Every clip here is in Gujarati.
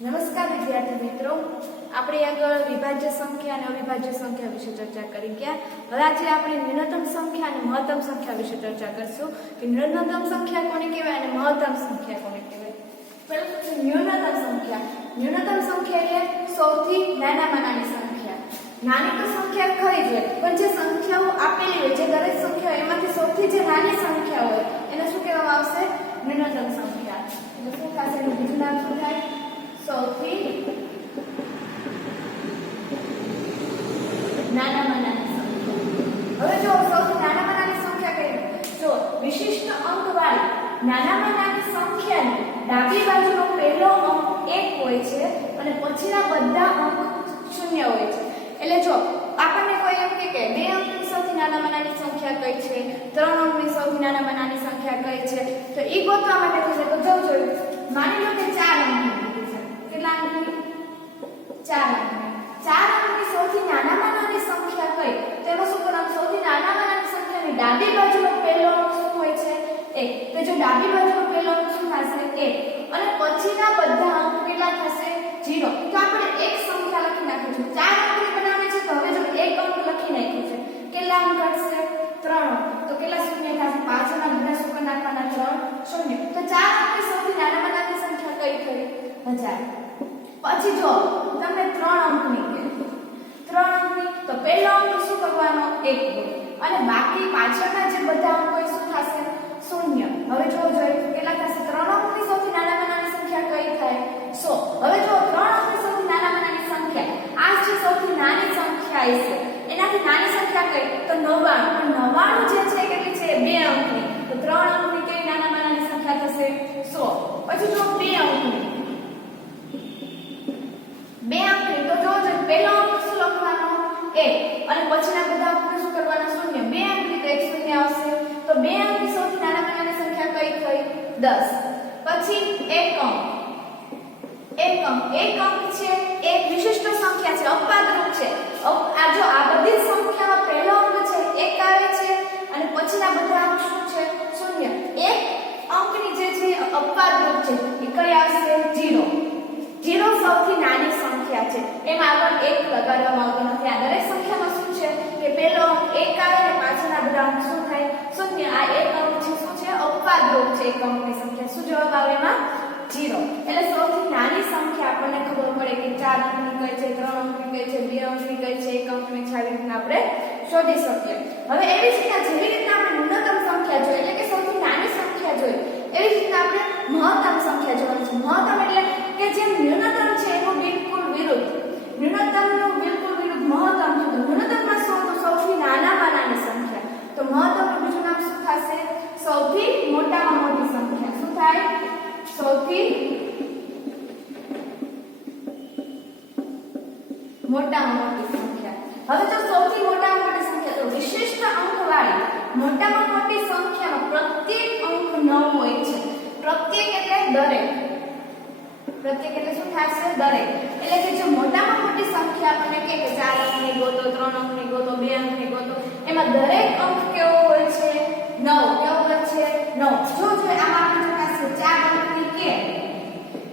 નમસ્કાર વિદ્યાર્થી મિત્રો, આપણે આગળ વિભાજ્ય સંખ્યા અને અવિભાજ્ય સંખ્યા વિશે ચર્ચા કરી ગયા. હવે આજે આપણે ન્યૂનતમ સંખ્યા અને મહત્તમ સંખ્યા વિશે ચર્ચા કરીશું કે ન્યૂનતમ સંખ્યા કોને કહેવાય અને મહત્તમ સંખ્યા કોને કહેવાય. પહેલું ન્યૂનતમ સંખ્યા. ન્યૂનતમ સંખ્યા એટલે સૌથી નાનામાં નાની સંખ્યા. નાની તો સંખ્યા ખરી છે, પણ જે સંખ્યાઓ આપેલી હોય, જે દરેક સંખ્યા એમાંથી સૌથી જે નાની સંખ્યા હોય એને શું કહેવામાં આવશે? ન્યૂનતમ સંખ્યા. એટલે શું થશે? એનું બીજું નામ શું થાય? સૌથી નાનામાં નાની સંખ્યા. હવે જો સૌથી નાનામાં નાની સંખ્યા કઈ? જો વિશિષ્ટ અંકવાળી નાનામાં નાની સંખ્યાની ડાબી બાજુનો પહેલો અંક 1 હોય છે અને પછીના બધા અંક 0 હોય છે. એટલે જો આપણને કોઈ એમ કે 2 અંકની સૌથી નાનામાં નાની સંખ્યા કઈ છે, 3 અંકની સૌથી નાનામાં નાની સંખ્યા કઈ છે, તો ઈ ગોતવા માટે છે તો જો જોયું, માની લો કે 4 અંકની કેટલા અંકની? 4 અંકની. 4 અંકની સૌથી નાનામાં નાની સંખ્યા કઈ? તો એમાં શું કરવાનું? સૌથી નાનામાં નાની સંખ્યાની ડાબી બાજુનો પહેલો અંક શું હોય છે? 1. તો જો ડાબી બાજુનો પહેલો અંક શું થશે? 1. અને પછીના બધા અંક કેટલા થશે? 0. તો આપણે એક સંખ્યા લખી નાખીશું. 4 અંકની બનાવવાની છે તો હવે જો એક અંક લખી નાખ્યું છે. કેટલા અંક ઘટશે? 3 અંક. તો કેટલા શૂન્ય થશે? પાછળના બધા શું કરી નાખવાના? 3 શૂન્ય. તો 4 અંકની સૌથી નાનામાં નાની સંખ્યા કઈ થઈ? 1000. પછી જો તમને 3 અંકની તો પહેલો અંક શું કરવાનો? 1 હોય અને બાકી પાછળના જે બધા અંકો હોય શું થશે? 0. હવે જો કેટલા થશે? 3 અંકની સૌથી નાનામાં નાની સંખ્યા કઈ થાય? 100. હવે જો 3 અંકની સૌથી નાનામાં નાની સંખ્યા આ જે સૌથી નાની સંખ્યા છે એનાથી નાની સંખ્યા કઈ? તો 99. પણ 99 જે છે કેટલી છે? 2 અંકની. તો 3 અંકની કઈ નાનામાં નાની સંખ્યા થશે? 100. પછી જો 2 અંકની તો જો પહેલો અંક શું લખવાનો? 1 અને પછીના બધા અંકોને શું કરવાના? 0. 2 અંકની તો 1 શૂન્ય આવશે. તો 2 અંકની સૌથી નાનામાં નાની સંખ્યા કઈ થઈ? 10. પછી 1 અંક છે એક વિશિષ્ટ સંખ્યા છે, અપવાદરૂપ છે. આ જો આ બધી સંખ્યામાં પહેલો અંક છે 1 આવે છે અને પછીના બધા અંક શું છે? 0. એક અંકની જે છે અપવાદરૂપ છે એ કઈ આવશે? 0. 0 સૌથી નાની સંખ્યા છે, એમાં આગળ 1 લગાડવામાં આવતો નથી. આ દરેક સંખ્યામાં શું છે કે પહેલો અંક 1 આવે અને પાછળના બધા અંક શું થાય? 0. આ એક અંક છે શું છે? અપવાદરૂપ છે. એક અંકની સંખ્યા શું જવાબ આવે એમાં? 0. એટલે સૌથી નાની સંખ્યા આપણને ખબર પડે કે 4 અંકની કઈ છે, 3 અંકની કઈ છે, 2 અંકની કઈ છે, 1 અંકની છે. આવી રીતના આપણે શોધી શકીએ. હવે એવી જ રીતના જેવી રીતના આપણે ન્યૂનતમ સંખ્યા જોઈએ એટલે કે સૌથી નાની સંખ્યા જોઈએ, એવી જ રીતના આપણે મહત્તમ સંખ્યા જોવાની છે. મહત્તમ એટલે કે જેમ ન્યૂનતમ છે એનું બિલકુલ વિરુદ્ધ. ન્યૂનતમનું બિલકુલ વિરુદ્ધ મહત્તમ છે. તો ન્યૂનતમમાં શું હતું? સૌથી નાનામાં નાની સંખ્યા. તો મહત્તમનું બીજું નામ શું થશે? સૌથી મોટામાં મોટી સંખ્યા. શું થાય? સૌથી મોટામાં મોટી સંખ્યા. હવે જો સૌથી મોટામાં મોટી સંખ્યા તો વિશિષ્ટ અંકવાળી મોટામાં મોટી સંખ્યામાં પ્રત્યેક અંક 9 હોય છે. પ્રત્યેક એટલે દરેક. પ્રત્યેક એટલે શું થશે? દરેક. એટલે કે જો મોટામાં મોટી સંખ્યા આપણને કે 4 અંકની ગોતો, 3 અંકની ગોતો, 2 અંકની ગોતો, એમાં દરેક અંક કેવો હોય છે? 9. કેવો હોય છે? 9. જો આમાં આપણે પાસે 4 અંકની કે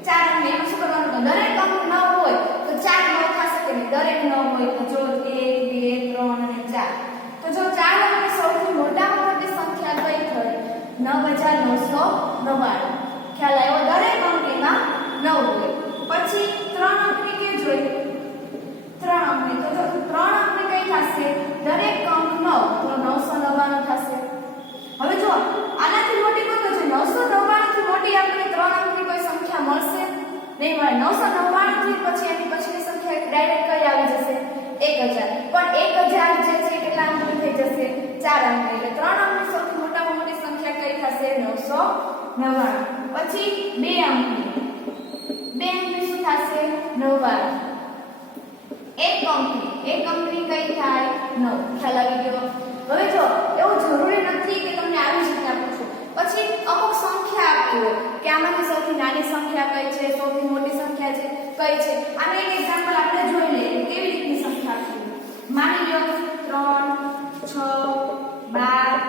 4 અંકની એમાં શું કરવાનું? તો દરેક અંક 9 હોય તો 4 9 થશે કે નહીં? દરેક 9 હોય તો જો 1 2 3 અને 4. તો જો 4 અંકની સૌથી મોટામાં મોટી સંખ્યા કઈ થઈ? 9999. ખ્યાલ આવ્યો? દરેક અંક એમાં 9 હોય. પછી 3 અંકની કે જોઈ? 3 અંકની તો જો 3 અંકની કઈ થશે? દરેક અંક 9 તો 999 થશે. હવે જો આનાથી મોટી કોઈ છે 999 થી મોટી આપણને 3 અંકની કોઈ સંખ્યા મળશે નહીં મળે. 999 થી પછી એની પછીની સંખ્યા ડાયરેક્ટ કઈ આવી જશે? 1000. પણ 1000 જે છે કેટલા અંકની થઈ જશે? 4 અંકની. એટલે 3 અંકની સૌથી મોટામાં મોટી સંખ્યા કઈ થશે? 999. પછી 2 અંકની શું થશે? 99. 1 અંકની કઈ થાય? 9. ખ્યાલ આવી ગયો? હવે જો એવું જરૂરી નથી કે તમને આવી જ રીતના પૂછું. પછી અમુક સંખ્યા આપી હોય કે આમાંથી સૌથી નાની સંખ્યા કઈ છે, સૌથી મોટી સંખ્યા છે કઈ છે. આનું એક એક્ઝામ્પલ આપણે જોઈ લઈએ કેવી રીતની સંખ્યા આપી. માની લો 3 6 12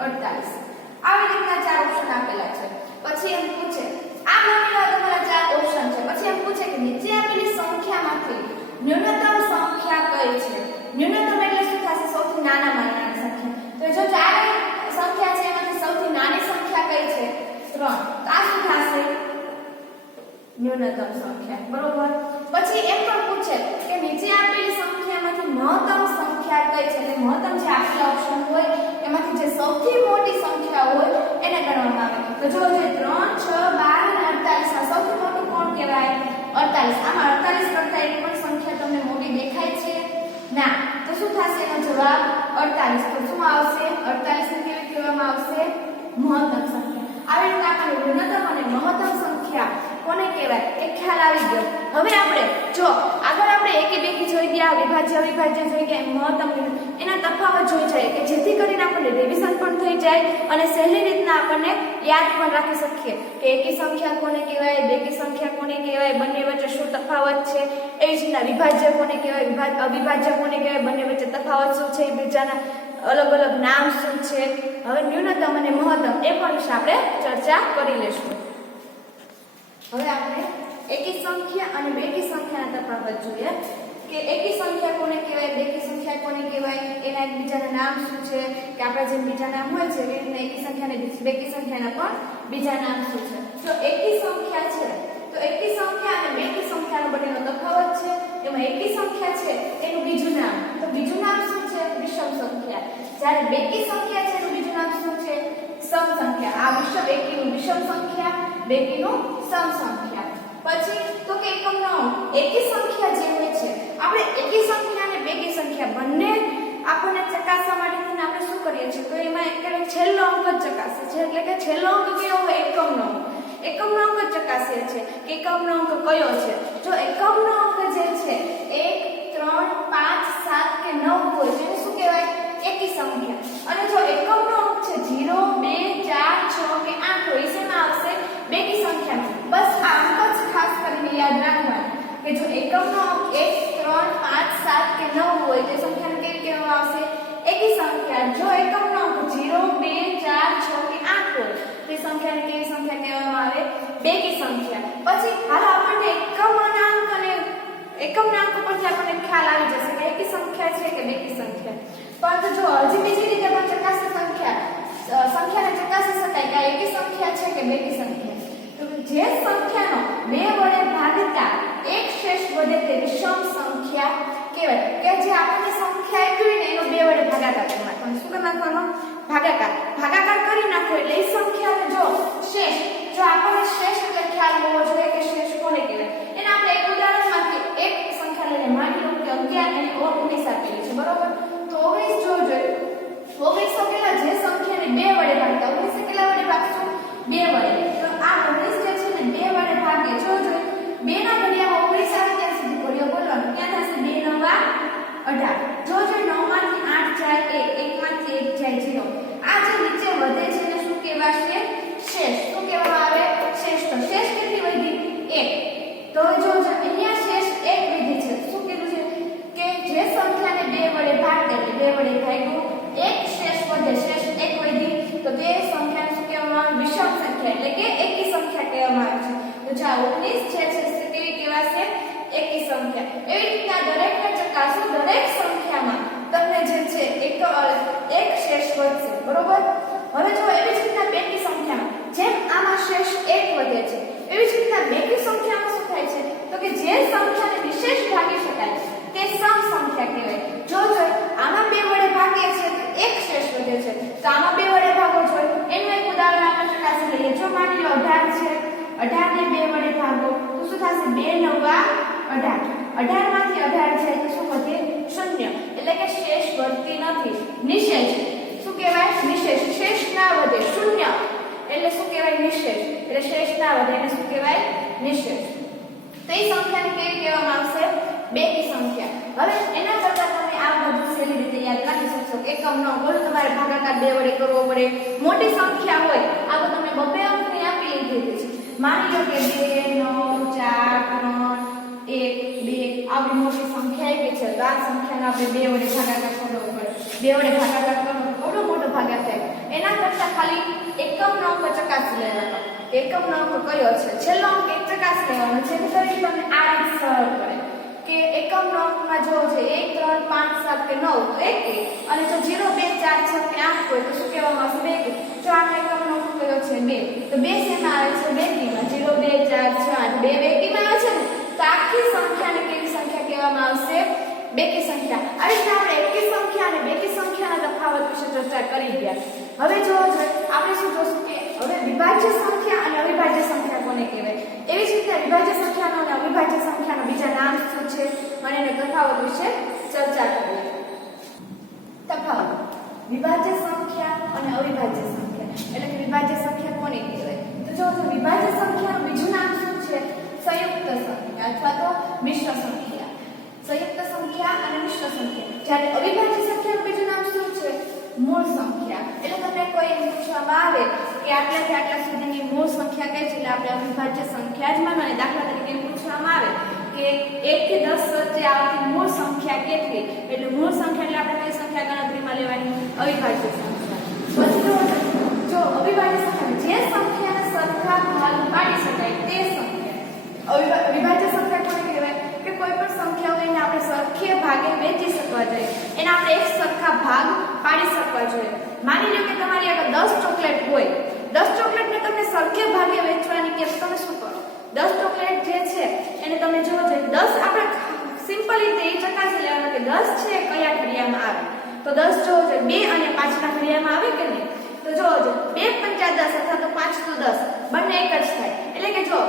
48. આવી રીતના 4 ઓપ્શન આપેલા છે. પછી એમ પૂછે આ માની લો તમારા 4 ઓપ્શન છે. પછી એમ પૂછે કે ન્યૂનતમ સંખ્યા, બરોબર. પછી એમ પણ પૂછે કે નીચે આપેલી સંખ્યામાંથી મહત્તમ સંખ્યા કઈ છે, એટલે મહત્તમ જે આપેલા ઓપ્શન હોય એમાંથી જે સૌથી મોટી સંખ્યા હોય એને ગણવામાં આવે. તો જો 3 6 12 અને 48 આ સૌથી મોટું કોણ કહેવાય? 48. આમાં 48 કરતા એક પણ સંખ્યા તમને મોટી દેખાય છે? ના. તો શું થશે એનો જવાબ? 48. તો શું આવશે? 48 ને કેવી કહેવામાં આવશે? મહત્તમ સંખ્યા. આવી રીતે આપણે ન્યૂનતમ અને મહત્તમ સંખ્યા કોને કહેવાય એ ખ્યાલ આવી ગયો. હવે આપણે જો આગળ આપણે એકી બેકી જોઈ ગયા, વિભાજ્ય અવિભાજ્ય જોઈ ગયા, મહત્તમ એના તફાવત જોઈ જાય કે જેથી કરીને આપણને રિવિઝન પણ થઈ જાય અને સહેલી રીતના આપણને યાદ પણ રાખી શકીએ કે એકી સંખ્યા કોને કહેવાય, બેકી સંખ્યા કોને કહેવાય, બંને વચ્ચે શું તફાવત છે. એવી જ રીતના વિભાજ્ય કોને કહેવાય, અવિભાજ્ય કોને કહેવાય, બંને વચ્ચે તફાવત શું છે, બીજાના અલગ અલગ નામ શું છે. હવે ન્યૂનતમ અને મહત્તમ એ પણ વિશે આપણે ચર્ચા કરી લેશું. હવે આપણે એકી સંખ્યા અને બેકી સંખ્યાના તફાવત જોઈએ કે એકી સંખ્યા કોને કહેવાય, બેકી સંખ્યા કોને કહેવાય, એના એકબીજાના નામ શું છે, કે આપણા જેમ બીજા નામ હોય છે એ રીતના એકી સંખ્યા અને બેકી સંખ્યાના પણ બીજા નામ શું છે. જો એકી સંખ્યા છે તો એકી સંખ્યા અને બેકી સંખ્યાનો બંનેનો તફાવત છે. એમાં એકી સંખ્યા છે એનું બીજું નામ, તો બીજું નામ શું છે? વિષમ સંખ્યા. જ્યારે બેકી સંખ્યા છે એનું બીજું નામ શું છે? સમ સંખ્યા. આ વિષમ એકીનું વિષમ સંખ્યા, બેકીનું સમ સંખ્યા. પછી તો કે એકમનો એકી સંખ્યા જે હોય છે, આપણે એકી સંખ્યા અને બેકી સંખ્યા બંને આપણને ચકાસવા માટે આપણે શું કરીએ છીએ? તો એમાં એક છેલ્લો અંક જ ચકાસે છે. એટલે કે છેલ્લો અંક કયો હોય? એકમનો અંક જ ચકાસીએ છીએ કે એકમનો અંક કયો છે. જો એકમનો અંક જે છે 1 3 5 7 કે 9 હોય તેને શું કહેવાય? એકી સંખ્યા. અને જો એકમનો અંક છે 0 2 4 6 કે 8 હોય શેમાં આવશે? બેકી સંખ્યામાં. બસ આ અંક જ ખાસ કરીને યાદ રાખવાના કે જો એકમનો અંક 1 3 5 7 કે 9 હોય તે સંખ્યાને કેવી કહેવામાં આવશે? એકી સંખ્યા. જો એકમનો અંક 0 2 4 6 કે 8 હોય તે સંખ્યાને કેવી સંખ્યા કહેવામાં આવે? બેકી સંખ્યા. પછી હાલ આપણને એકમના અંક અને એકમના અંક પરથી આપણને ખ્યાલ આવી જશે કે એકી સંખ્યા છે કે બેકી સંખ્યા. પરંતુ જો હજી બીજી રીતે પણ ચકાસી સંખ્યાને ચકાસી શકાય કે આ એકી સંખ્યા છે કે બેકી સંખ્યા. તો જે સંખ્યાનો 2 વડે ભાગતા એક શેષ વધે તે વિષમ સંખ્યા કહેવાય. કે જે આપણને સંખ્યા આપી ને એનો 2 વડે ભાગાકાર કરી નાખવાનો. શું કરી નાખવાનો? ભાગાકાર કરી નાખો એટલે એ સંખ્યાને જો શેષ, જો આપણને શેષ એટલે ખ્યાલ હોવો જોઈએ કે શેષ કોને કહેવાય. એને આપણે એક ઉદાહરણમાંથી એક સંખ્યા લઈને માની લો કે 11 અને 19 આપેલી છે, બરોબર. તો 19 જોજો, 19 કેટલા? જે સંખ્યાને 2 વડે ભાગતા 19 કેટલા વડે ભાગશું? 2 વડે. તો આ 19 જે છે ને 2 વડે ભાગે. જોજો 2 ના ઘડિયામાં 19 આવે ત્યાં સુધી ઘડિયો બોલવાનો. ક્યાં થશે? 2 9 18. જોજો 9 માંથી 8 જાય 1, 1 માંથી 1 જાય 0. આ જે નીચે વધે છે એને શું કહેવાશે? શેષ. શું કહેવામાં આવે? શેષ. તો શેષ કેટલી વધી? 1. તો જોજો અહીંયા શેષ 1 વધી છે. શું કીધું છે કે જે સંખ્યાને 2 વડે ભાગે એટલે 2 વડે ભાગ્યું, એક શેષ વધે, શેષ 1 વધી. તો તે સંખ્યાને શું કહેવામાં આવે? વિષમ સંખ્યા એટલે કે એકી સંખ્યા કહેવામાં આવે છે. તો જો 19 છે તે કેવી કહેવાશે? એકી સંખ્યા. એવી રીતના દરેકને ચકાસો, દરેક સંખ્યામાં તમને જે છે એક શેષ વધશે, બરોબર. હવે જો એવી જ રીતના બેકી સંખ્યામાં જેમ આમાં શેષ 1 વધે છે એવી જ રીતના બેકી સંખ્યામાં શું થાય છે? તો કે જે સંખ્યાને વિશેષ ભાગી શકાય તે સમ સંખ્યા કહેવાય. જોજો આમાં 2 વડે ભાગે છે તો એક શેષ વધે છે, તો આમાં 2 વડે ભાગો જોઈએ. એનું એક ઉદાહરણ આપણે ચકાસી લઈએ. જો માની લો 18 છે, 18 ને 2 વડે ભાગો તો શું થશે? 2 9 18. 18 માંથી 18 જાય તો શું વધે? 0. એટલે કે શેષ વધતી નથી. નિશેષ શું કહેવાય? નિશેષ. શેષ ના વધે, 0 એટલે શું કહેવાય? નિશેષ. એટલે શેષ ના વધે એને શું કહેવાય? નિશેષ. તો એ સંખ્યાને કેવી કહેવામાં આવશે? બેકી સંખ્યા. હવે એના કરતા તમે આ બધું સહેલી રીતે યાદ રાખી શકશો. એકમનો બોલો તમારે ભાગાકાર 2 વડે કરવો પડે. મોટી સંખ્યા હોય આ તો તમે 2 અંકની આપી લીધી છે. માની લો કે 2 9 4 3 1 2 આવી મોટી સંખ્યા આપી છે. તો આ સંખ્યાને આપણે 2 વડે ભાગાકાર કરવો પડે. 2 વડે ભાગાકાર કરવો થોડો મોટો ભાગાકાર થાય. એના કરતા ખાલી એકમનો અંક ચકાસી લેવાનો. એકમનો અંક કયો છે? છેલ્લો અંક એક ચકાસી લેવાનો. જેથી કરીને તમને આ રીત સરળ પડે કે એકમનો અંકમાં જો છે 1 3 5 7 કે 9 તો એકી, અને જો 0 2 4 6 કે 8 હોય તો શું કહેવામાં આવશે? બેકી. જો આનો એકમનો અંક કયો છે? 2. તો 2 શેમાં આવે છે? બેકીમાં. 0 2 4 6 8 2 આવશે બેકી સંખ્યા. આવી રીતે આપણે એકી સંખ્યા અને બેકી સંખ્યાના તફાવત વિશે ચર્ચા કરી ગયા. હવે જો આપણે શું જોશું કે હવે વિભાજ્ય સંખ્યા અને અવિભાજ્ય સંખ્યા કોને કહેવાય. એવી જ રીતે વિભાજ્ય સંખ્યાનો અને અવિભાજ્ય સંખ્યાનો બીજા નામ શું છે અને એને તફાવત વિશે ચર્ચા કરીએ. તફાવત વિભાજ્ય સંખ્યા અને અવિભાજ્ય સંખ્યા એટલે કે વિભાજ્ય સંખ્યા કોને કહેવાય. તો જો વિભાજ્ય સંખ્યાનું બીજું નામ શું છે? સંયુક્ત સંખ્યા અથવા તો મિશ્ર સંખ્યા. સંયુક્ત સંખ્યા અને મિશ્ર સંખ્યા. જ્યારે અવિભાજ્ય સંખ્યાનું બીજું નામ શું છે? મૂળ સંખ્યા. એટલે તમને કોઈ એમ પૂછવામાં આવે કે આટલાથી આટલા સુધીની મૂળ સંખ્યા કઈ છે એટલે આપણે અવિભાજ્ય સંખ્યા જ માનવાની. દાખલા તરીકે પૂછવામાં આવે કે 1 થી 10 વચ્ચે આવતી મૂળ સંખ્યા કેટલી, એટલે મૂળ સંખ્યા એટલે આપણે કઈ સંખ્યા ગણતરીમાં લેવાની? અવિભાજ્ય સંખ્યા. પછી જો અવિભાજ્ય સંખ્યા જે સંખ્યાને સરખા ભાગ પાડી શકાય તે સંખ્યા. વિભાજ્ય સંખ્યા કોને કહેવાય? કે કોઈ પણ સંખ્યા હોય એને આપણે સરખે ભાગે વહેંચી શકવા જોઈએ, એને આપણે એક સરખા ભાગ પાડી શકવા જોઈએ. માની લો કે તમારી આગળ 10 ચોકલેટ હોય, 10 ચોકલેટને તમે સરખે ભાગે વહેંચવાની કે તમે શું કરો? 10 ચોકલેટ જે છે એને તમે જોવો છો 10 આપણે સિમ્પલ રીતે એ ચકાસી લેવાનું કે 10 છે કયા ઘડિયામાં આવે. તો 10 જોવો છો 2 અને 5 ના ઘડિયામાં આવે કે નહીં? તો જોવો છો 2 5 10 અથવા તો 5 તો 10 બંને એક જ થાય. એટલે કે જો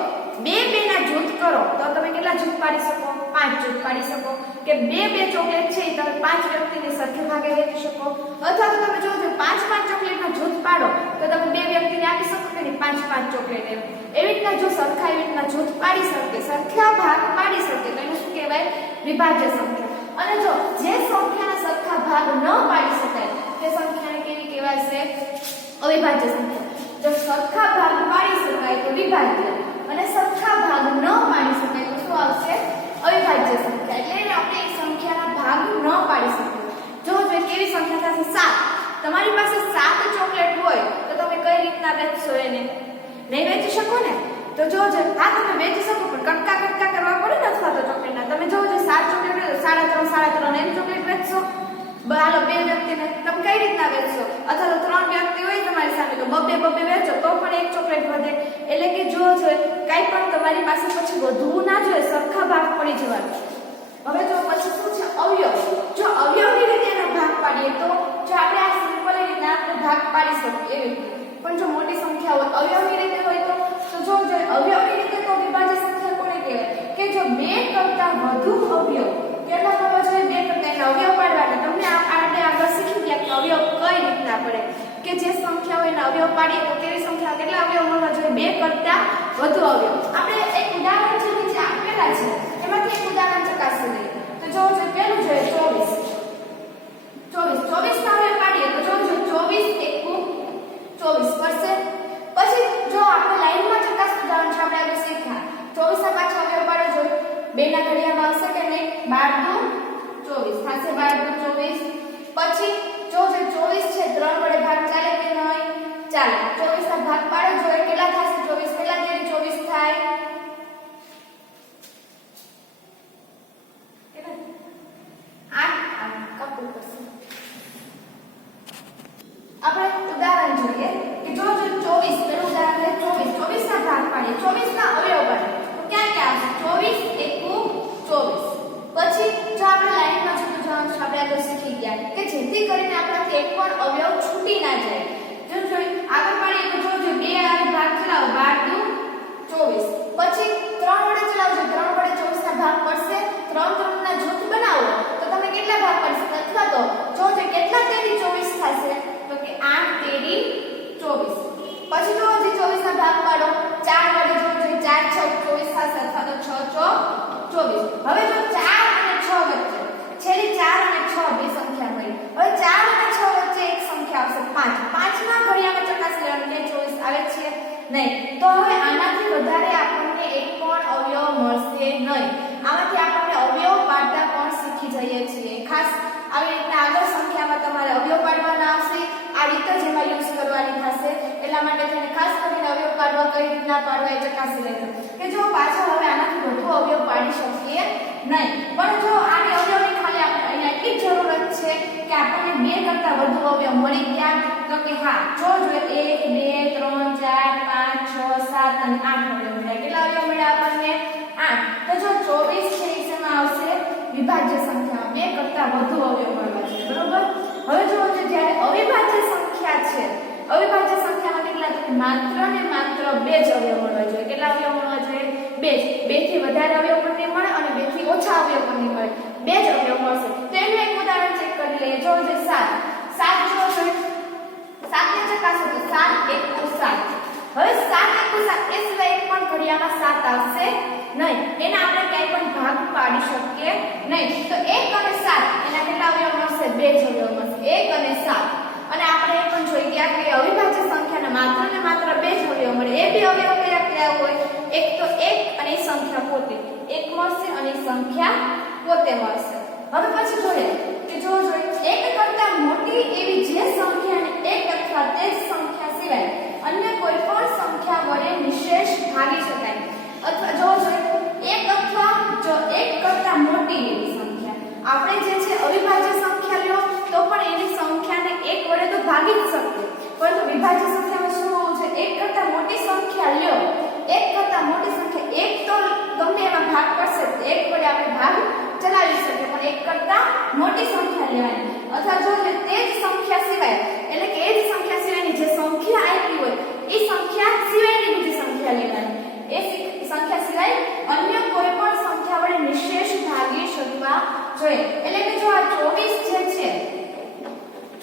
2 ના જૂથ કરો તો તમે કેટલા જૂથ પાડી શકો? 5 જૂથ પાડી શકો. કે 2 ચોકલેટ છે એ તમે 5 વ્યક્તિને સરખે ભાગે વહેંચી શકો. અથવા તો તમે જોવો છો 5 ચોકલેટના જૂથ પાડો તો તમે 2 વ્યક્તિને આપી શકો કે નહીં? 5 ચોકલેટ એવી રીતના જો સરખા એવી રીતના જૂથ પાડી શકે, સરખા ભાગ પાડી શકે તો એને શું કહેવાય? વિભાજ્ય સંખ્યા. અને જો જે સંખ્યાના સરખા ભાગ ન પાડી શકાય તે સંખ્યાને કેવી કહેવાશે? અવિભાજ્ય સંખ્યા. જો સરખા ભાગ પાડી શકાય તો વિભાજ્ય અને સરખા ભાગ ન પાડી શકાય તો શું આવશે? અવિભાજ્ય સંખ્યા. એટલે આપણે એક સંખ્યાના ભાગ ન પાડી શકીએ. જો કેવી સંખ્યા થશે? 7. તમારી પાસે 7 ચોકલેટ હોય તો તમે કઈ રીતના વહેંચશો એને? નહીં વહેંચી શકો ને. તો જોજો હા તમે વહેંચી શકો પણ કટકા કરવા પડે ને અથવા તો ચોકલેટના. તમે જોજો 7 ચોકલેટ હોય તો 3.5 એમ ચોકલેટ વહેંચશો. હાલો 2 વ્યક્તિને તમે કઈ રીતના વહેંચશો? અથવા તો 3 વ્યક્તિ હોય તમારી સામે તો બબ્બે વહેંચો તો પણ એક ચોકલેટ વધે. એટલે કે જો કાંઈ પણ તમારી પાસે પછી વધવું ના જોઈએ, સરખા ભાગ પડી જવાનો. હવે જો પછી શું છે? અવયવ. જો અવયવની રીતે એનો ભાગ પાડીએ તો જો આપણે આ સિમ્પલ રીતે આપણે ભાગ પાડી શકીએ એવી રીતે. પણ જો મોટી સંખ્યા હોય અવયવની રીતે હોય તો જો અવયવની રીતે તો વિભાજ્ય સંખ્યા કોને કહેવાય? કે જો 2 કરતાં વધુ અવયવ કેટલા હોવા જોઈએ? 2 કરતાં એટલે અવયવ પાડવાના. તમને આપણે આગળ શીખી ગયા કે અવયવ કઈ રીતના પડે, કે જે સંખ્યા હોય એને અવયવ પાડીએ તો કેવી સંખ્યા કેટલા અવયવ મળવા જોઈએ? 2 કરતાં વધુ અવયવ. આપણે એક ઉદાહરણ જે નીચે આપેલા છે એમાંથી એક ઉદાહરણ ચકાસી લઈએ. તો જો પેલું જોઈએ 24 ના અવયવ પાડીએ તો જો 24 એકુ 24 પડશે. પછી જો આપણે લાઈનમાં ચકાસતું જવાનું છે, આપણે આગળ શીખ્યા 24 ના પાછા અવયવ પાડો જો 2 ના ઘડિયામાં આવશે કે નહીં? 12 દુ 24 થશે. 12 દુ 24. પછી જો 24 છે 3 વડે ભાગ ચાલે કે નહીં? ચાલે. 24 ના ભાગ પાડો જો કેટલા થશે? 24 પહેલા તેરી 24 થાય. આપણે ઉદાહરણ જોઈએ કે જો 24 પેલું ઉદાહરણ લે 24 ના ભાગ પાડીએ, 24 ના અવયવ પાડીએ તો ક્યાં આવશે? 24 એકુ 24. પછી જો આપણે લાઈનમાં જતું જવાનું છે, આપણે આગળ શીખી ગયા કે જેથી કરીને આપણાથી એક પણ અવયવ છૂટી ના જાય. જો આગળ પાડીએ તો જો 2 આવે ભાગ ચલાવો 12 દુ 24. પછી 3 વડે ચલાવજો 3 વડે 24 ના ભાગ પડશે. 3 ના જૂથ બનાવો તો તમે કેટલા ભાગ પડશે? અથવા તો જો કેટલા તેરી 24 થશે તો કે 8 તેરી 24. પછી જો 24 ના ભાગ પાડો 4 વડે જો 4 6 24 થશે અથવા તો 6 ચોક 24. હવે જો 4 અને 6 વચ્ચે છેલ્લી 4 અને 6 બે સંખ્યા મળી. હવે 4 અને 6 વચ્ચે એક સંખ્યા આવશે 5. 5 ના ઘડિયામાં ચકાસી લેવાનું કે 24 આવે છે નહીં. તો હવે આનાથી વધારે આપણને એક પણ અવયવ મળશે નહીં. આમાંથી આપણને અવયવ પાડતા પણ શીખી જઈએ છીએ. ખાસ આવી રીતના આગળ સંખ્યામાં તમારે અવયવ પાડવાના આવશે. આ રીત જ એમાં યુઝ કરવાની થશે. એટલા માટે થઈને ખાસ કરીને અવયવ પાડવા કઈ રીતના પાડવા એ ચકાસી લેજો કે જો પાછળ હવે આનાથી વધુ અવયવ પાડી શકીએ નહીં. પણ જો આની અવયવની ખાલી આપણે અહીંયા એટલી જરૂરત છે કે આપણને 2 કરતાં વધુ અવયવ મળી ગયા તો કે હા જો 1 2 3 4 5 6 7 અને 8 અવયવ મળ્યા. કેટલા અવયવ મળ્યા આપણને? 8. તો જો 24 છે એ શેમાં આવશે? વિભાજ્ય બે જ અવયવ મળવા જોઈએ. કેટલા અવયવ મળવા જોઈએ? બે જ. બે થી વધારે અવયવ પણ નહીં મળે અને બે થી ઓછા અવયવ પણ નહીં મળે. બે જ અવયવ મળશે. તો એનું એક ઉદાહરણ ચેક કરી લઈએ. જો જે 7 જો જોઈએ 7 ને ચકાસો તો 7 * 7. હવે 7 * 7 એ સિવાય એક પણ ઘડિયામાં 7 આવશે નહીં. એને આપણે ક્યાંય પણ ભાગ પાડી શકીએ નહીં. તો 1 અને 7 એના કેટલા અવયવ મળશે? બે જ અવયવ મળશે. 1 અને 7. અને આપણે એ પણ જોઈ ગયા કે અવિભાજ્ય સંખ્યાના માત્ર ને માત્ર બે જ અવયવ મળે. એ બે અવયવ કયા કયા હોય? એક તો 1 અને સંખ્યા પોતે. 1 મળશે અને સંખ્યા પોતે મળશે. હવે પછી જોઈએ કે જો એક કરતા મોટી એવી જે સંખ્યાને 1 અથવા તે જ સંખ્યા સિવાય અન્ય કોઈ પણ સંખ્યા વડે નિશેષ ભાગી શકાય. અથવા જો એક અથવા જો 1 કરતા મોટી એવી સંખ્યા આપણે જે છે અવિભાજ્ય સંખ્યા લ્યો તો પણ એની સંખ્યાને 1 વડે તો ભાગી જ શકીએ. પરંતુ વિભાજ્ય સંખ્યામાં શું હોવું છે? 1 કરતા મોટી સંખ્યા લ્યો, 1 કરતા મોટી સંખ્યા 1 તો ગમે એમાં ભાગ પડશે, 1 વડે આપણે ભાગ ચલાવી શકીએ, પણ 1 કરતા મોટી સંખ્યા લેવાની. અથવા જો તે જ સંખ્યા સિવાય એટલે કે એ જ સંખ્યા સિવાયની જે સંખ્યા આપી હોય એ સંખ્યા સિવાયની બીજી સંખ્યા લેવાની. એ સંખ્યા સિવાય અન્ય કોઈ પણ સંખ્યા વડે નિશેષ ભાગી શકવા જોઈએ. એટલે કે જો આ 24 જે છે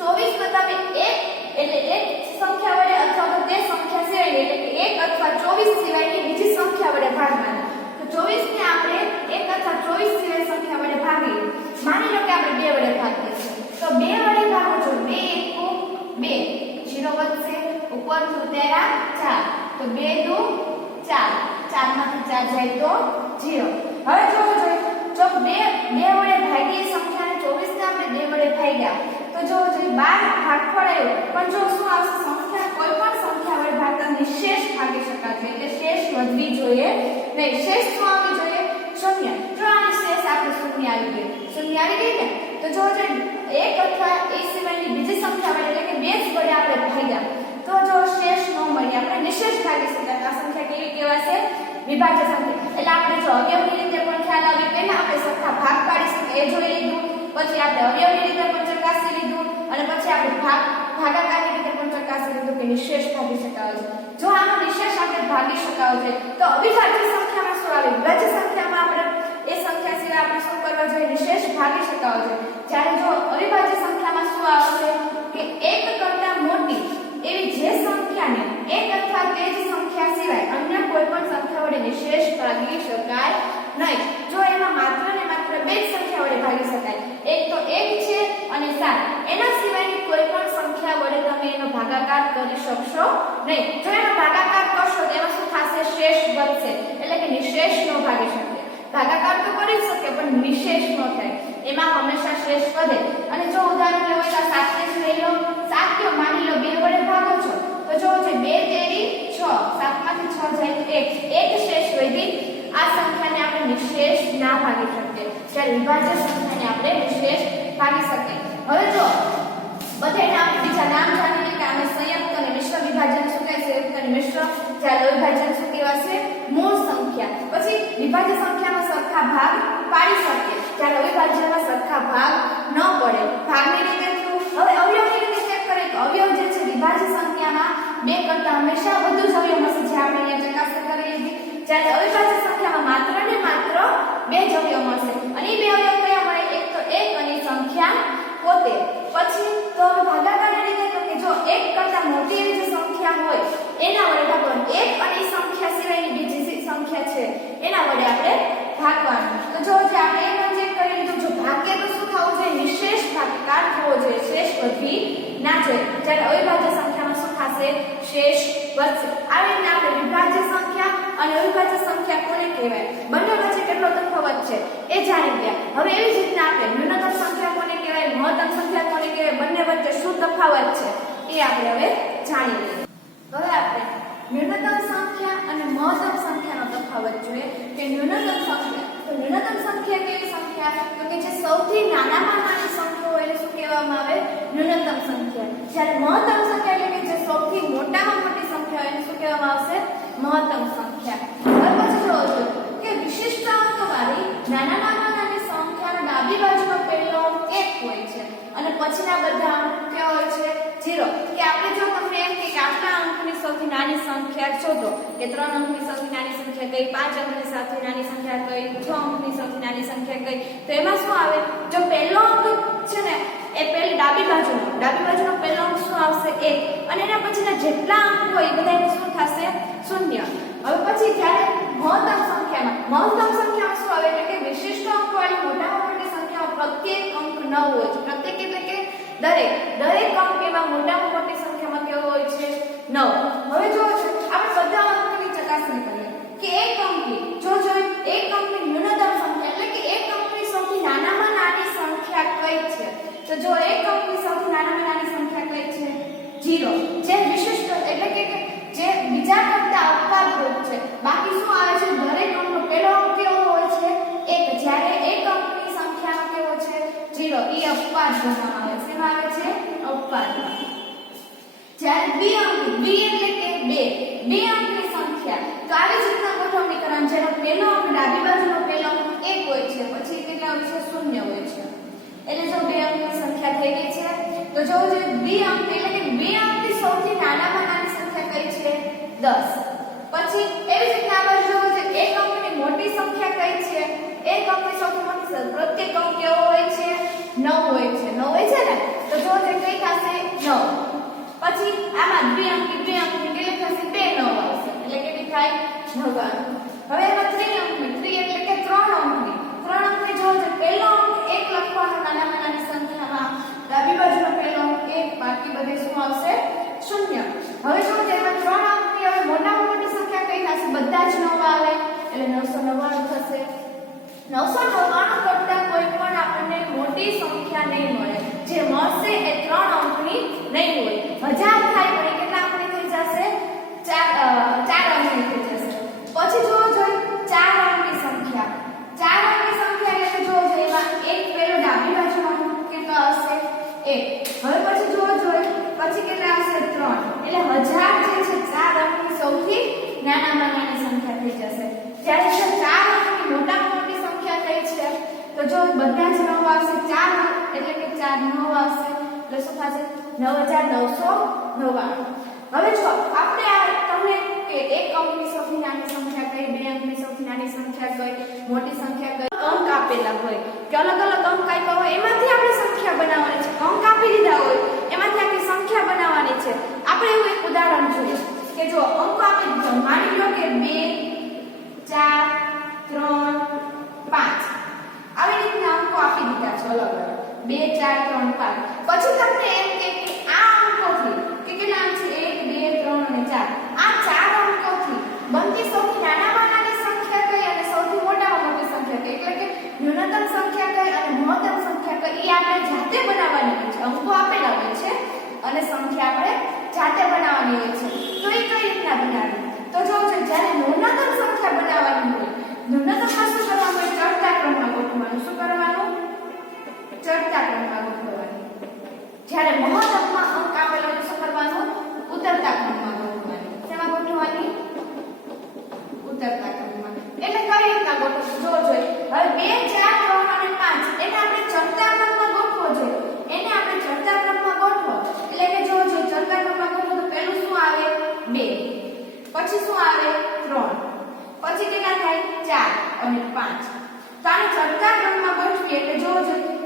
24 ને તમે 1 એટલે એક સંખ્યા વડે અથવા તો તે સંખ્યા સિવાય એટલે કે 1 અથવા 24 સિવાયની બીજી સંખ્યા વડે ભાગવાની. તો 24 ને આપણે 1 અથવા 24 સિવાય સંખ્યા વડે ભાગીએ. માની લો કે આપણે 2 વડે ભાગીએ છીએ. તો 2 વડે ભાગો છો 2 * 2 0 વધશે, ઉપર ઉતર્યા 4 તો 2 * 2 4 4 માંથી 4 જાય તો 0. હવે જો 2 વડે ભાગીએ સંખ્યાને 24 ને આપણે 2 વડે ભાગ્યા તો જો 12 ભાગ પડાયો પણ જો શું આવશે? સંખ્યા કોઈ પણ સંખ્યા વડે ભાગતા નિશેષ ભાગી શકાશે. એટલે શેષ વધવી જોઈએ નહીં. શેષ શું આવવી જોઈએ? શૂન્ય. જો આની શેષ આપણે શૂન્ય આવી ગઈ, શૂન્ય આવી ગઈ ને તો જો 1 અથવા એ સિવાયની બીજી સંખ્યા વડે એટલે કે 2 જ વડે આપણે ભાગ્યા તો જો શેષ ન મળી આપણે નિશેષ ભાગી શકાય. આ સંખ્યા કેવી કહેવાશે? વિભાજ્ય સંખ્યા. એટલે આપણે જો અવયવની રીતે પણ ખ્યાલ આવે પહેલા આપણે સરખા ભાગ પાડી શકીએ એ જોઈ લીધું, પછી આપણે અવયવની રીતે પણ ચકાસી લીધું અને પછી આપણે ભાગાકારની રીતે પણ ચકાસી લીધું કે નિશેષ ભાગી શકાય છે. જો આનો નિશેષ આપણે ભાગી શકાય છે તો અવિભાજ્ય સંખ્યામાં શું આવે? વિભાજ્ય સંખ્યામાં આપણે એ સંખ્યા સિવાય આપણે શું કરવા જોઈએ? નિશેષ ભાગી શકાય છે. જ્યારે જો અવિભાજ્ય સંખ્યામાં શું આવશે કે 1 કરતા મોટી એવી જે સંખ્યાને 1 અથવા તે જ સંખ્યા સિવાય અન્ય કોઈ પણ સંખ્યા વડે નિશેષ ભાગી શકાય નહીં. જો એમાં માત્ર ને માત્ર બે જ સંખ્યા વડે ભાગી શકાય. એક તો 1 છે અને 7. એના સિવાયની કોઈ પણ સંખ્યા વડે તમે એનો ભાગાકાર કરી શકશો નહીં. જો એનો ભાગાકાર કરશો તો એમાં શું થશે? શેષ વધશે. એટલે કે નિશેષ ન ભાગી શકે. ભાગાકાર તો કરી શકે પણ નિશેષ ન થાય. એમાં હંમેશા શેષ વધે. અને જો ઉદાહરણ લેવું હોય તો 7 ને જ લઈ લો. 7 કયો માની લો 2 વડે ભાગો છો તો જો 2 તેરી 6 7 માંથી 6 જાય તો 1 એક શેષ વધી. આ સંખ્યાને આપણે નિશેષ ના ભાગી શકીએ. જ્યારે વિભાજ્ય સંખ્યાને આપણે નિશેષ ભાગી શકીએ. હવે જો બધાના આપણે બીજા નામ જાણીએ કે આને સંયુક્ત અને મિશ્ર વિભાજન શું કહે? સંયુક્ત અને મિશ્ર. જ્યારે વિભાજન શું કહેવાશે? મૂળ સંખ્યા. પછી વિભાજ્ય સંખ્યામાં સરખા ભાગ પાડી શકીએ જ્યારે અવિભાજ્યમાં સરખા ભાગ ન પડે. ભાગની રીતે હવે અવયવની રીતે ચેક કરીએ તો અવયવ જે છે વિભાજ્ય સંખ્યામાં 2 કરતા હંમેશા વધુ જ અવયવ હશે જે આપણે અહીંયા ચકાસણી કરી લીધી. જ્યારે અવિભાજ્ય સંખ્યામાં માત્ર ને માત્ર 2 જ અવયવ મળશે. અને એ 2 અવયવ કયા મળે? એક તો 1 અને સંખ્યા પોતે. પછી તો ભાગાકારની રીતે તો કે જો 1 કરતા મોટી એવી જે સંખ્યા હોય એના વડે ભાગવાનું. 1 અને સંખ્યા સિવાયની બીજી સંખ્યા છે એના વડે આપણે ભાગવાનું. તો જો આપણે એ પણ ચેક કરી લીધું. જો ભાગ્ય તો શું થવું જોઈએ? નિશેષ ભાગાકાર થવો જોઈએ. શેષ વધવી ના જોઈએ. જ્યારે અવિભાજ્ય સંખ્યામાં શું થશે? શેષ વધશે. આવી રીતે આપણે વિભાજ્ય સંખ્યા અને અવિભાજ્ય સંખ્યા કોને કહેવાય? બંને વચ્ચે કેટલો તફાવત છે એ જાણી ગયા. હવે એવી જ રીતના આપણે ન્યૂનતમ સંખ્યા કોને કહેવાય? મહત્તમ સંખ્યા કોને કહેવાય? બંને વચ્ચે શું તફાવત છે એ આપણે હવે જાણી લઈએ. હવે આપણે ન્યૂનતમ સંખ્યા અને મહત્તમ સંખ્યાનો તફાવત જોઈએ કે ન્યૂનતમ સંખ્યા તો ન્યૂનતમ સંખ્યા કેવી સંખ્યા? તો કે જે સૌથી નાનામાં નાની સંખ્યા હોય એને શું કહેવામાં આવે? ન્યૂનતમ સંખ્યા. જ્યારે મહત્તમ સંખ્યા એટલે કે જે સૌથી મોટામાં મોટી સંખ્યા હોય એને શું કહેવામાં આવશે? મહત્તમ સંખ્યા. હવે પછી જોવો કે વિશિષ્ટ અંકવાળી નાનામાં નાની સંખ્યાનો ડાબી બાજુનો પહેલો અંક 1 હોય છે અને પછીના બધા અંક કેવા હોય છે? 0. કે આપણે જો તમને એમ કે આટલા અંકની સૌથી નાની સંખ્યા શોધો કે 3 અંકની સૌથી નાની સંખ્યા કઈ, 5 અંકની સૌથી નાની સંખ્યા કઈ, 6 અંકની સૌથી નાની સંખ્યા કઈ. તો એમાં શું આવે, જો પહેલો અંક છે ને એ પેલી ડાબી બાજુનો પહેલો અંક શું આવશે 1 અને એના પછીના જેટલા અંક હોય એ બધાને શું થશે 0. હવે પછી જ્યારે મહત્તમ સંખ્યામાં શું આવે એટલે કે વિશિષ્ટ અંકવાળી મોટામાં મોટી સંખ્યામાં પ્રત્યેક અંક 9 હોય છે. પ્રત્યેક એટલે કે દરેક અંક એવા મોટામાં મોટી સંખ્યામાં કેવો હોય છે 9. હવે જો આપણે બધા અંકોની ચકાસણી કરીએ કે એક અંકની એક અંકની ન્યૂનતમ સંખ્યા એટલે કે એક અંકની સૌથી નાનામાં નાની સંખ્યા કઈ છે. તો જો એક અંકની સૌથી નાનામાં નાની સંખ્યા કઈ છે 0, જે વિશિષ્ટ એટલે કે જે બીજા કરતા અપવાદરૂપ છે. બાકી શું આવે છે, દરેક અંકનો પહેલો અંક કેવો હોય છે 1, જ્યારે એક અંકની સંખ્યાનો કેવો છે 0, એ અપવાદ ગણવામાં આવે છે. શેમાં આવે છે અપવાદમાં. જ્યારે b એટલે કે બે અંકની સંખ્યા, તો આવી જ રીતના ગોઠવણી કરવાની. જેનો પહેલો અંક ડાબી બાજુનો પહેલો અંક 1 હોય છે, પછી કેટલા હોય છે 0 હોય છે. એટલે જો બે અંકની સંખ્યા થઈ ગઈ છે. તો જો જે b અંક એટલે કે બે અંકની સૌથી નાનામાં નાની સંખ્યા કઈ છે 10. પછી એવી જ રીતના આપણે જો જે એક અંકની મોટી સંખ્યા કઈ છે, એક અંકની સૌથી મોટી સંખ્યા પ્રત્યેક અંક કેવો હોય છે 9 હોય છે. 9 હોય છે ને, તો જો જે કઈ થશે 9. પછી આમાં બે અંકની કેટલી થશે 2 9 આવશે એટલે કેટલી થાય 99. હવે એમાં ત્રિ એટલે કે 3 અંકની જો જે પહેલો અંક 1 લખવાનો નાનામાં નાની સંખ્યામાં, ડાબી બાજુનો પહેલો અંક 1, બાકી બધે શું આવશે 0. હવે જો જેમાં 3 અંકની હવે મોટામાં મોટી સંખ્યા કઈ થશે, બધા જ 9 આવે એટલે 999 થશે. 999 કરતા કોઈ પણ આપણને મોટી સંખ્યા નહીં મળે. જે મળશે એ 3 અંકની નહીં હોય. 1000 થાય પણ એ કેટલા અંકની થઈ જશે 4 અંકની થઈ જશે. પછી જો 4 અંકની સંખ્યા એટલે જો એમાં એક પેલો ડાબી બાજુનો અંક કેટલો હશે 1. હવે પછી જો પછી કેટલા આવશે 3 એટલે 1000 જે છે 4 અંકની સૌથી નાનામાં નાની સંખ્યા થઈ જશે. જ્યારે જો 4 અંકની મોટામાં મોટી સંખ્યા કઈ છે, તો જો બધા જ 9 આવશે, 4 એટલે કે 4 9 આવશે એટલે શું થશે 9999. હવે જો આપણે આ તમને કે એક અંકની સૌથી નાની સંખ્યા કઈ, બે અંકની સૌથી નાની સંખ્યા કઈ, મોટી સંખ્યા કઈ, અંક આપેલા હોય કે અલગ અલગ અંક આપ્યા હોય એમાંથી આપણે સંખ્યા બનાવવાની છે. અંક આપી દીધા હોય એમાંથી આપણે સંખ્યા બનાવવાની છે. આપણે એવું એક ઉદાહરણ જોઈએ કે જો અંકો આપી દીધો, માની લો કે 2 4 3 5 આવી રીતના અંકો આપી દીધા છે અલગ અલગ 2 4 3 5. પછી તમને એમ કે આ અંકોથી કે કેટલા અંક છે 1 2 3 અને 4, આ 4 અંકોથી બનતી સૌથી નાનામાં નાની સંખ્યા કઈ અને સૌથી મોટામાં મોટી સંખ્યા કઈ, એટલે કે ન્યૂનતમ સંખ્યા કઈ અને મહત્તમ સંખ્યા કઈ, એ આપણે જાતે બનાવવાની હોય છે. અંકો આપેલા હોય છે અને સંખ્યા આપણે જાતે બનાવવાની હોય છે. તો એ કઈ રીતના બનાવવી, તો જો જ્યારે ન્યૂનતમ સંખ્યા બનાવવાની હોય, ન્યૂનતમમાં શું કરવાનું હોય, ચડતા ક્રમમાં ગોઠવવાનું. શું કરવાનું, ચડતા ક્રમમાં ગોઠવવાનું. જ્યારે મહત્તમમાં અંક આપેલો હોય શું કરવાનું, ઉતરતા ક્રમમાં ગોઠવવાનું. શેમાં ગોઠવવાની, ઉતરતા ક્રમમાં. એટલે કઈ રીતના ગોઠવવું જો હવે 2 4 3 અને 5 એને આપણે ચડતા ક્રમમાં ગોઠવો જોઈએ. એને આપણે ચડતા ક્રમમાં ગોઠવો એટલે કે જો ચડતા ક્રમમાં ગોઠવો તો પહેલું શું આવે 2, પછી શું આવે 3, પછી કેટલા થાય 4 અને 5. તો આને ચડતા ક્રમમાં ગોઠવીએ એટલે જો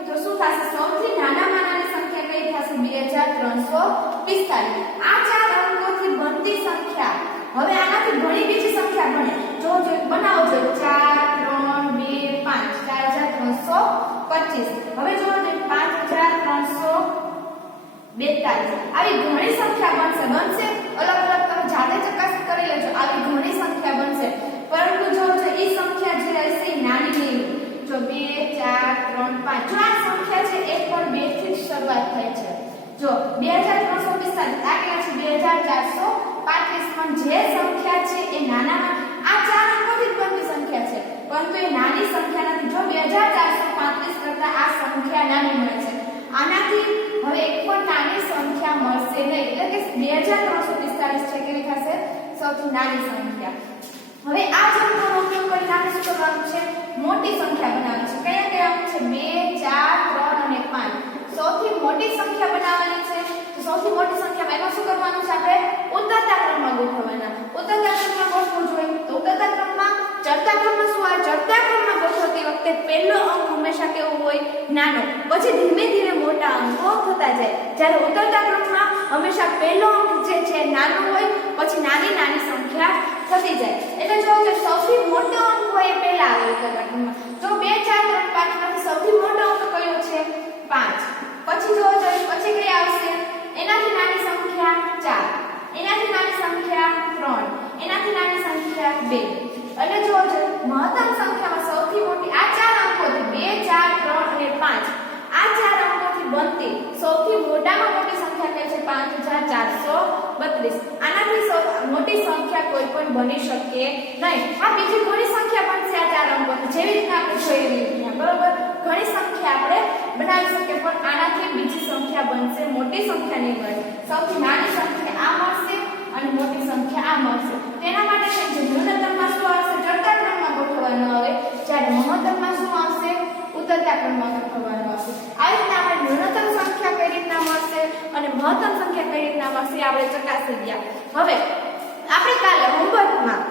તો શું થશે, સૌથી નાનામાં નાની સંખ્યા કઈ થશે 2345. આ 4 અંકોથી બનતી સંખ્યા, હવે આનાથી ઘણી બીજી સંખ્યા બને. જો બનાવો છો 4 3 2 5 4325. હવે જો 5342 આવી ઘણી સંખ્યા બનશે અલગ અલગ. તમે જાતે ચકાસણી કરી લેજો, આવી ઘણી સંખ્યા બનશે. પરંતુ જો એ સંખ્યા જે હશે એ નાની નહીં. જો 2 4 3 5 જો આ સંખ્યા છે એ પણ 2 થી શરૂઆત થાય છે. જો 2345 આ કેટલા છે 2435, પણ જે સંખ્યા છે એ નાનામાં આ 4 અંકોથી જ બનતી સંખ્યા છે, પરંતુ એ નાની સંખ્યા નથી. જો 2435 કરતા આ સંખ્યા નાની મળે છે. આનાથી હવે એક પણ નાની સંખ્યા મળશે નહીં, એટલે કે 2345 છે કેવી થશે, સૌથી નાની સંખ્યા. હવે આ જ અંકોનો ઉપયોગ કરીને આપણે શું કરવાનું છે, મોટી સંખ્યા બનાવવાની છે. કયા કયા અંક છે 2 4 3 અને 5. સૌથી મોટી સંખ્યા બનાવવાની છે. તો સૌથી મોટી સંખ્યામાં એમાં શું કરવાનું છે, આપણે ઉતરતા ક્રમમાં ક્રમમાં ગોઠવવાના. ઉતરતા ક્રમમાં ગોઠવવું જોઈએ તો ઉતરતા ક્રમમાં ચડતા ક્રમમાં શું આવે? ચડતા ક્રમમાં ગોઠવતી વખતે પહેલો અંક હંમેશા કેવો હોય? નાનો. પછી ધીમે ધીમે મોટા અંકો થતા જાય. જ્યારે ઉતરતા ક્રમમાં હંમેશા પહેલો અંક જે છે નાનો હોય, પછી નાની નાની સંખ્યા થતી જાય. એટલે જો કે સૌથી મોટો અંક હોય એ પહેલા આવે ઉતરતા ક્રમમાં. જો 2 4 3 5 માંથી સૌથી મોટો અંક કયો છે? 5. પછી જો પછી કઈ આવશે? એનાથી નાની સંખ્યા 4, એનાથી નાની સંખ્યા 3, એનાથી નાની સંખ્યા 2. અને જો મહત્તમ સંખ્યામાં સૌથી મોટી આ 4 અંકોથી 2 4 3 અને 5 આ 4 અંકોથી બનતી સૌથી મોટામાં મોટી સંખ્યા કઈ છે? 5432. આનાથી મોટી સંખ્યા કોઈ પણ બની શકે નહીં. આ બીજી ઘણી સંખ્યા બનશે આ 4 અંકોથી, જેવી રીતે આપણે જોઈ રહ્યા બરોબર. ઘણી સંખ્યા આપણે બનાવી શકીએ પણ આનાથી બીજી સંખ્યા બનશે, મોટી સંખ્યા નહીં મળે. સૌથી નાની સંખ્યા આ મળશે અને મોટી સંખ્યા આ મળશે. તેના માટે જે ન્યૂનતમમાં શું આવશે? ચડતા ક્રમમાં ગોઠવવાનું આવે, જ્યારે મહત્તમમાં શું આવશે? ઉતરતા ક્રમમાં ગોઠવવાનું આવશે. આવી રીતે આપણે ન્યૂનતમ સંખ્યા કઈ રીતના મળશે અને મહત્તમ સંખ્યા કઈ રીતના મળશે આપણે ચકાસી ગયા. હવે આપણે કાલે હોમવર્કમાં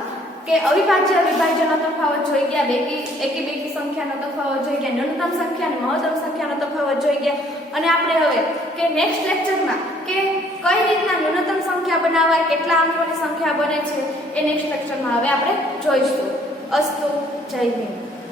કે અવિભાજ્ય વિભાજ્યનો તફાવત જોઈ ગયા, એકી બેકી સંખ્યાનો તફાવત જોઈ ગયા, ન્યૂનતમ સંખ્યા અને મહત્તમ સંખ્યાનો તફાવત જોઈ ગયા. અને આપણે હવે કે નેક્સ્ટ લેક્ચરમાં કે કઈ રીતના ન્યૂનતમ સંખ્યા બનાવવા, કેટલા અંકોની સંખ્યા બને છે એ નેક્સ્ટ લેક્ચરમાં હવે આપણે જોઈશું. અસ્તુ. જય હિન્દ.